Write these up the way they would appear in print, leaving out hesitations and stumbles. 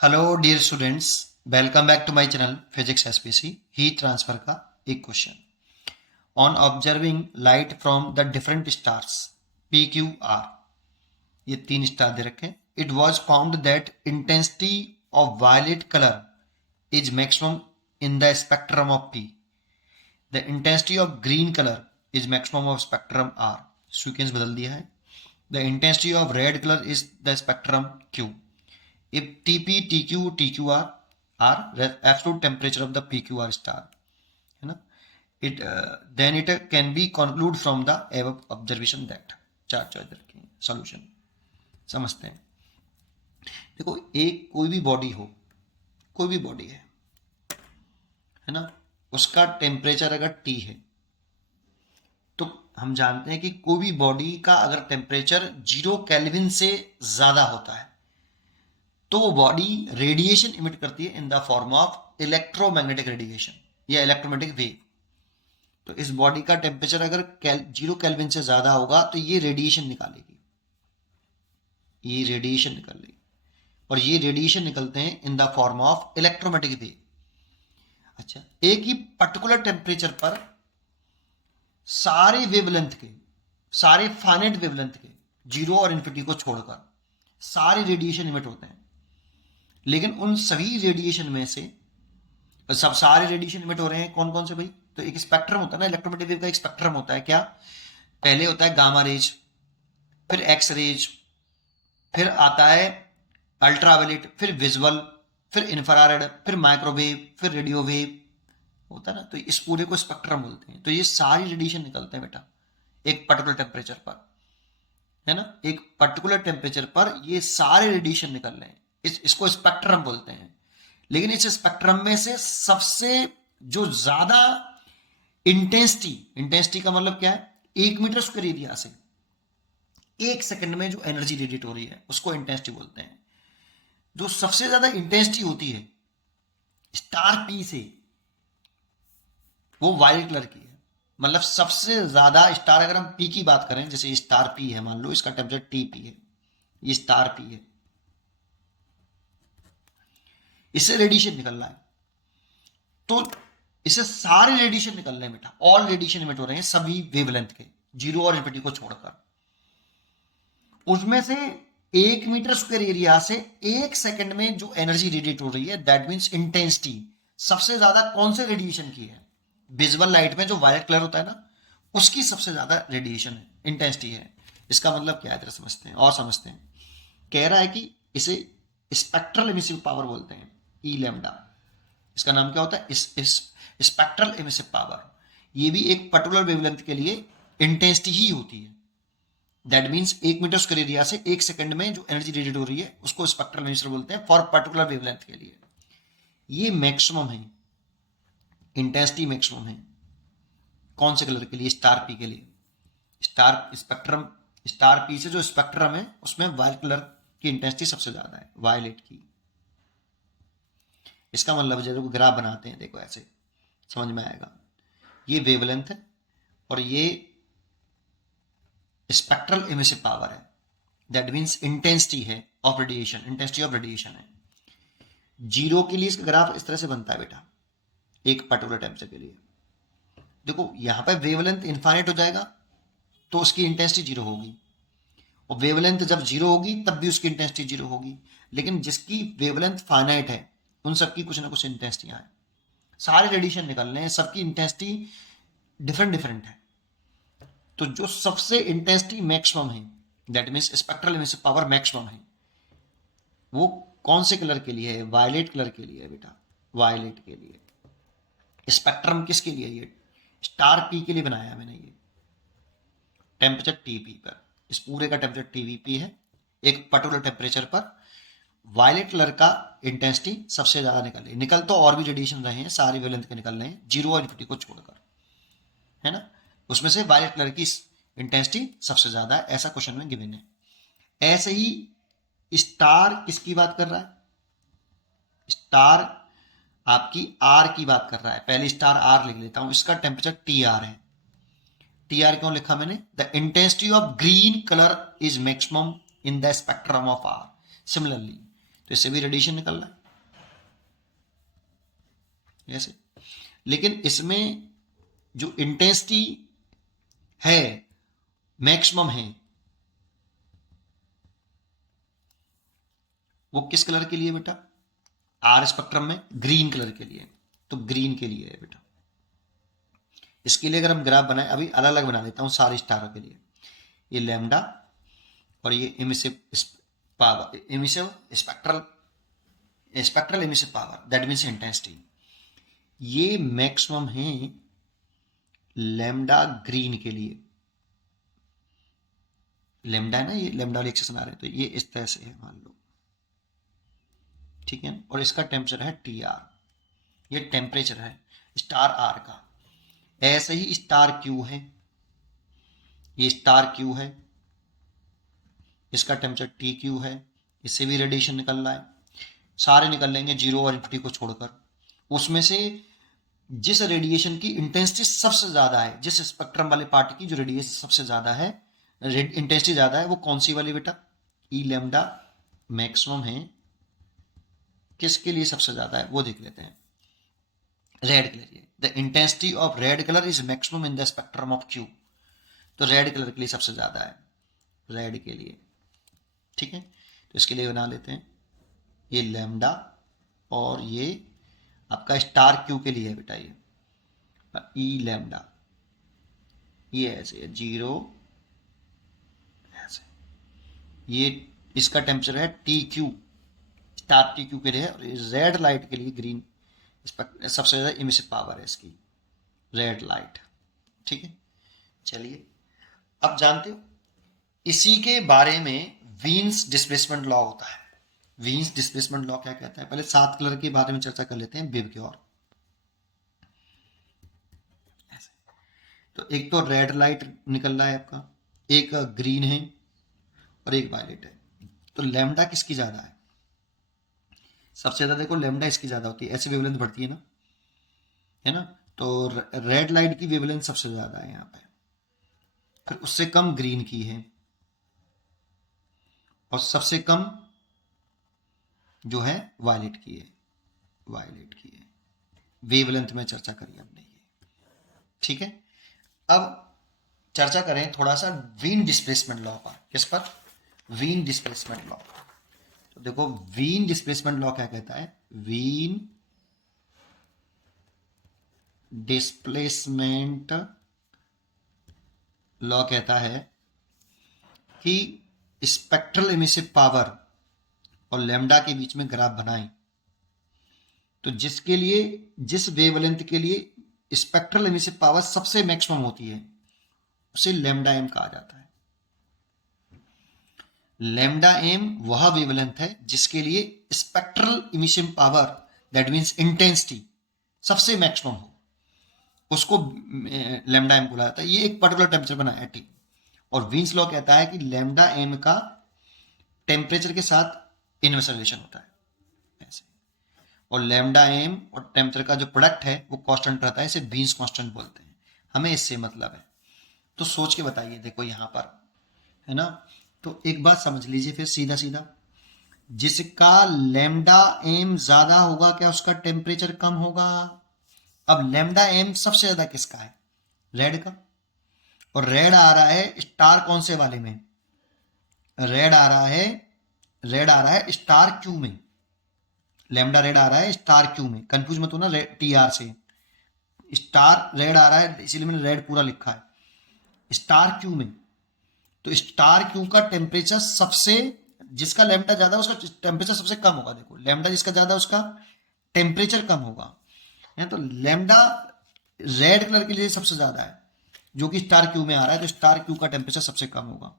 Hello dear students, welcome back to my channel physics SPC. Heat transfer का एक क्वेश्चन। On observing light from the different stars P Q R, ये तीन star दे रखे हैं। It was found that intensity of violet colour is maximum in the spectrum of P. The intensity of green colour is maximum of spectrum R. Sequence बदल दिया है। The intensity of red colour is the spectrum Q. If TP, TQ, TQR are absolute temperature of the PQR star, है ना, it then it can be conclude from the above observation that चार choice रखें। Solution समझते हैं। देखो, एक कोई भी बॉडी हो, कोई भी बॉडी है ना, उसका टेम्परेचर अगर T है तो हम जानते हैं कि कोई भी बॉडी का अगर टेम्परेचर 0 केल्विन से ज्यादा होता है तो वो बॉडी रेडिएशन इमिट करती है in the form of electromagnetic radiation या इलेक्ट्रोमैग्नेटिक वेव। तो इस बॉडी का टेम्परेचर अगर 0 केल्विन से ज्यादा होगा तो ये रेडिएशन निकालेगी, ये रेडिएशन निकल रही, और ये रेडिएशन निकलते हैं in the form of electromagnetic wave. अच्छा, एक ही पर्टिकुलर टेम्परेचर पर सारे वेवलेंथ के, सारे फाइनाइट वेवलेंथ के, जीरो और इन्फिनिटी को छोड़कर सारे रेडिएशन इमिट होते हैं, लेकिन उन सभी रेडिएशन में से सब सारे रेडिएशन इमिट हो रहे हैं कौन कौन से भाई? तो एक स्पेक्ट्रम होता है ना, इलेक्ट्रोमैग्नेटिक वेव का एक स्पेक्ट्रम होता है। क्या? पहले होता है गामा रेज, फिर एक्स रेज, फिर आता है अल्ट्रावायलेट, फिर विजुअल, फिर इंफ्रारेड, फिर माइक्रोवेव, फिर रेडियो वेव होता है ना। तो इस पूरे को स्पेक्ट्रम बोलते हैं। तो ये सारी रेडिएशन निकलते हैं बेटा एक पर्टिकुलर टेम्परेचर पर, है ना। एक पर्टिकुलर टेम्परेचर पर ये सारे रेडिएशन निकल रहे हैं, इसको स्पेक्ट्रम बोलते हैं। लेकिन इस स्पेक्ट्रम में से सबसे जो ज्यादा इंटेंसिटी, इंटेंसिटी का मतलब क्या है? 1 मीटर स्क्वायर एरिया से 1 सेकंड में जो एनर्जी रेडिएट हो रही है उसको इंटेंसिटी बोलते हैं। जो सबसे ज्यादा इंटेंसिटी होती है स्टार पी से, वो वायलेट कलर की है। मतलब सबसे ज्यादा स्टार, अगर हम पी की बात करें, जैसे स्टार पी है, मान लो इसका टेम्परेचर टी पी है, ये स्टार पी है, इससे रेडिएशन निकल रहा है, तो इससे सारे रेडिएशन निकल रहे हैं बेटा, ऑल रेडिएशन इमिट हो रहे हैं सभी वेवलेंथ के, जीरो और इन्फिनिटी को छोड़कर। उसमें से 1 मीटर स्क्वायर एरिया से 1 सेकंड में जो एनर्जी रेडिएट हो रही है, दैट मीन्स इंटेंसिटी सबसे ज्यादा कौन से रेडिएशन की है? विजुअल लाइट में जो वायलेट कलर होता है ना, उसकी सबसे ज्यादा रेडिएशन है, इंटेंसिटी है। इसका मतलब क्या है जरा समझते हैं और समझते हैं। कह रहा है कि इसे स्पेक्ट्रल एमिसिव पावर बोलते हैं, ई लैम्डा। इसका नाम क्या होता है? इस स्पेक्ट्रल एमिसिव पावर। ये भी एक पर्टिकुलर वेवलेंथ के लिए इंटेंसिटी ही होती है। That means 1 metre square area से 1 सेकंड में जो एनर्जी रेडिएट हो रही है उसको स्पेक्ट्रल एमिसिव बोलते हैं फॉर पर्टिकुलर वेवलेंथ के लिए। ये मैक्सिमम है, इंटेंसिटी मैक्सिमम है। कौन से कलर के लिए? स्टार पी के लिए। स्टार स्पेक्ट्रम, स्टार पी से जो स्पेक्ट्रम है उसमें वायलेट कलर की इंटेंसिटी सबसे ज्यादा है, वायलेट की। इसका मतलब जब ग्राफ बनाते हैं, देखो ऐसे समझ में आएगा। ये वेवलेंथ है और ये स्पेक्ट्रल एमिसिव पावर है, दैट मीन्स इंटेंसिटी है of radiation, intensity of radiation है। जीरो के लिए इसका ग्राफ इस तरह से बनता है बेटा, एक पर्टिकुलर टेम्परेचर के लिए। देखो यहां पे वेवलेंथ इनफाइनाइट हो जाएगा तो उसकी इंटेंसिटी जीरो होगी, और वेवलेंथ जब जीरो होगी तब भी उसकी इंटेंसिटी जीरो होगी। लेकिन जिसकी वेवलेंथ फाइनाइट है उन सबकी कुछ ना कुछ इंटेंसिटियां हैं, सारे रेडिएशन निकल रहे हैं, सबकी इंटेंसिटी डिफरेंट डिफरेंट है। तो जो सबसे इंटेंसिटी मैक्सिमम है, that means spectral emissive power maximum है, वो कौन से कलर के लिए है? वायलेट कलर के लिए है बेटा, वायलेट के लिए। स्पेक्ट्रम किसके लिए? ये स्टार पी के लिए बनाया है मैंने। ये टेम्परेचर टीपी पर, इस पूरे का टेम्परेचर टीवीपी है। एक पर्टिकुलर टेम्परेचर पर वायलेट कलर का इंटेंसिटी सबसे ज्यादा निकल रही है। निकल तो और भी रेडिएशन रहे हैं, सारी वेवलेंथ के निकल रहे हैं, जीरो और इन्फिनिटी को छोड़कर, है ना। उसमें से वायलेट कलर की इंटेंसिटी सबसे ज्यादा है, ऐसा क्वेश्चन में गिवन है। ऐसे ही स्टार किसकी बात कर रहा है? स्टार आपकी आर की बात कर रहा है। पहले स्टार आर लिख लेता हूं, इसका टेम्परेचर टी आर है। टी आर क्यों लिखा मैंने? The intensity of green colour is maximum in the spectrum of R. Similarly तो इससे भी रेडिएशन निकल रहा है ऐसे। लेकिन इसमें जो इंटेंसिटी है मैक्सिमम है वो किस कलर के लिए बेटा? आर स्पेक्ट्रम में ग्रीन कलर के लिए। तो ग्रीन के लिए है बेटा। इसके लिए अगर हम ग्राफ बनाए, अभी अलग अलग बना लेता हूं सारे स्टारों के लिए। ये लैम्डा और ये emissive power, emissive spectral emissive power, that means intensity. ये मैक्सिमम है लैम्डा ग्रीन के लिए। लैम्डा है ना, ये लैम्डा वाले एक्सेशन आ रहे हैं, तो ये इस तरह से है मान लो, ठीक है। और इसका टेम्परेचर है टी आर, ये टेम्परेचर है स्टार आर का। ऐसे ही स्टार क्यू है, ये स्टार क्यू है, इसका टेम्परेचर टी क्यू है, इससे भी रेडिएशन निकल रहा है। सारे निकल लेंगे जीरो और इन्फिनिटी को छोड़कर। उसमें से जिस रेडिएशन की इंटेंसिटी सबसे ज्यादा है, जिस स्पेक्ट्रम वाले पार्ट की जो रेडिएशन सबसे ज्यादा है, इंटेंसिटी ज्यादा है, वो कौन सी वाली बेटा? ई लैम्डा मैक्सिमम है। किसके लिए सबसे ज्यादा है वो देख लेते हैं। Red colour, the intensity of red colour is maximum in the spectrum of Q. तो रेड कलर के लिए सबसे ज्यादा है, रेड के लिए, ठीक है। तो इसके लिए बना लेते हैं ये लैम्डा, और ये आपका स्टार क्यू के लिए है बेटा, ये ई लैम्डा, ये ऐसे जीरो ऐसे। ये इसका टेम्परेचर है T Q, star T Q के लिए है। और रेड लाइट के लिए ग्रीन सबसे ज्यादा इमिसिव पावर है इसकी, रेड लाइट, ठीक है। चलिए अब जानते हो इसी के बारे में वीन्स डिस्प्लेसमेंट लॉ होता है। वीन्स डिस्प्लेसमेंट लॉ क्या कहता है? पहले 7 कलर के बारे में चर्चा कर लेते हैं वेव की ओर। तो एक तो रेड लाइट निकल रहा है आपका, एक ग्रीन है और एक वायलेट है। तो लैम्डा किसकी ज्यादा है? सबसे ज्यादा देखो लैम्डा इसकी ज्यादा होती है, ऐसे वेवलेंथ बढ़ती है ना। तो रेड लाइट की वेवलेंथ सबसे ज्यादा है यहाँ पे, फिर उससे कम ग्रीन की है, और सबसे कम जो है वायलेट की है, वायलेट की है। वेवलेंथ में चर्चा करी हमने ये, ठीक है। अब चर्चा करें थोड़ा सा वीन डिस्प्लेसमेंट लॉ पर। किस पर? Wien displacement law. तो देखो वीन डिस्प्लेसमेंट लॉ क्या कहता है? वीन डिस्प्लेसमेंट लॉ कहता है कि स्पेक्ट्रल एमिसिव पावर और लैम्डा के बीच में ग्राफ बनाएं, तो जिसके लिए, जिस वेवलेंथ के लिए स्पेक्ट्रल एमिसिव पावर सबसे मैक्सिमम होती है, उसे लैम्डा एम कहा जाता है। लैम्डा एम वह वेवलेंथ है जिसके लिए spectral emission power, that means intensity, सबसे मैक्सिमम हो, उसको लैम्डा एम बोला जाता है। ये एक पर्टिकुलर टेम्परेचर बना है टी। और वीन्स लॉ कहता है कि लैम्डा एम का टेम्परेचर के साथ इनवर्स रिलेशन होता है ऐसे। और लैम्डा एम और टेम्परेचर का जो प्रोडक्ट है वो कांस्टेंट रहता है, इसे वीन्स कांस्टेंट बोलते हैं। हमें इससे मतलब है। तो सोच के बताइए, देखो यहां पर है ना। तो एक बात समझ लीजिए फिर सीधा सीधा, जिसका लैम्डा एम ज्यादा होगा क्या उसका टेम्परेचर कम होगा? अब लैम्डा एम सबसे ज्यादा किसका है? रेड का। और रेड आ रहा है स्टार कौन से वाले में? रेड आ रहा है, रेड आ रहा है स्टार क्यू में। लैम्डा रेड आ रहा है स्टार क्यू में, कंफ्यूज मत होना टी आर से। स्टार रेड आ रहा है, इसीलिए मैंने रेड पूरा लिखा है स्टार क्यू में। तो स्टार क्यू का टेम्परेचर सबसे, जिसका लैम्डा ज्यादा उसका टेम्परेचर सबसे कम होगा। देखो लैम्डा जिसका ज्यादा उसका टेम्परेचर कम होगा, है। तो लैम्डा रेड कलर के लिए सबसे ज्यादा है, जो कि स्टार क्यू में आ रहा है। तो स्टार क्यू का टेम्परेचर सबसे कम होगा,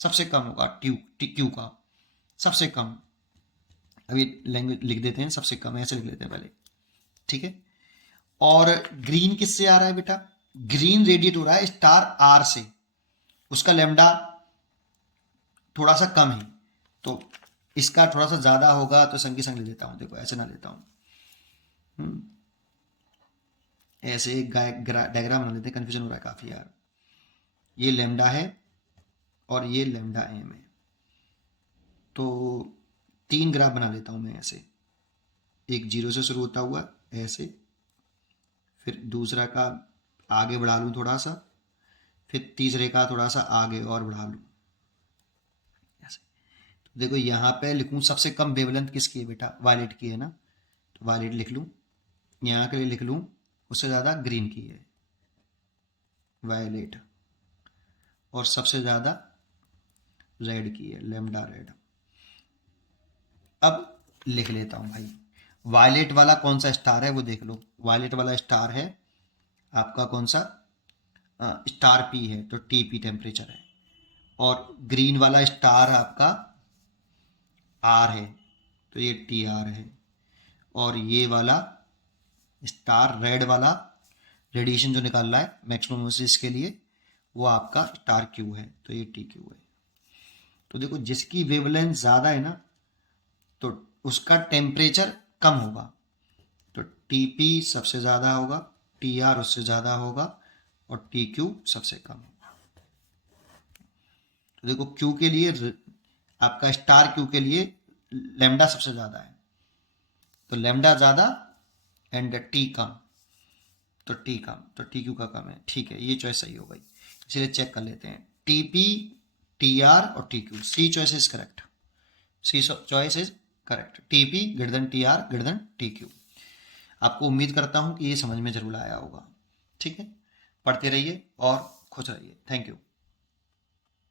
सबसे कम होगा क्यू का सबसे कम। अभी लैंग्वेज लिख देते हैं, सबसे कम ऐसे लिख लेते हैं पहले, ठीक है। और ग्रीन किससे आ रहा है बेटा? ग्रीन रेडिएट हो रहा है स्टार आर से, उसका लैम्डा थोड़ा सा कम है, तो इसका थोड़ा सा ज्यादा होगा। तो संग की संग ले लेता हूं, देखो ऐसे ना लेता हूं, ऐसे एक डायग्राम बना लेते हैं, कंफ्यूजन हो रहा है काफी यार। ये लैम्डा है और ये लैम्डा एम है। तो 3 ग्राफ बना लेता हूँ मैं ऐसे, एक 0 से शुरू होता हुआ ऐसे, फिर दूसरा का आगे बढ़ा लूँ थोड़ा सा, फिर तीसरे का थोड़ा सा आगे और बढ़ा लूँ ऐसे। तो देखो यहाँ पे लिखूँ सबसे कम वेवलेंथ किसकी है बेटा, वायलेट की है ना, तो वायलेट लिख लूँ। यहाँ के लिए लिख लूँ उससे ज़्यादा ग्रीन की है, वायलेट, और सबसे ज़्यादा रेड की है, लेमडा रेड। अब लिख लेता हूँ भाई, वायलेट वाला कौन सा स्टार है वो देख लो। वायलेट वाला स्टार है आपका कौन सा, स्टार पी है, तो टी पी टेम्परेचर है। और ग्रीन वाला स्टार आपका आर है, तो ये टी आर है। और ये वाला स्टार रेड वाला रेडिएशन जो निकाल रहा है मैक्सिमम के लिए, वो आपका स्टार क्यू है, तो ये टी क्यू है। तो देखो जिसकी वेवलेंथ ज़्यादा है ना, तो उसका टेम्परेचर कम होगा, तो टी पी सबसे ज़्यादा होगा, टी आर उससे ज़्यादा होगा, और टी क्यू सबसे कम होगा। तो देखो क्यू के लिए, आपका स्टार क्यू के लिए लेमडा सबसे ज़्यादा है, तो लेमडा ज़्यादा एंड टी कम, तो टी कम, तो टी क्यू का कम है। ठीक है, ये चॉइस सही हो गई, इसलिए चेक कर लेते हैं। टी पी, टी आर और T Q, C choice is correct, C choice is correct, T P greater than T R greater than T Q. आपको उम्मीद करता हूँ कि ये समझ में जरूर आया होगा। ठीक है, पढ़ते रहिए और खुश रहिए। Thank you.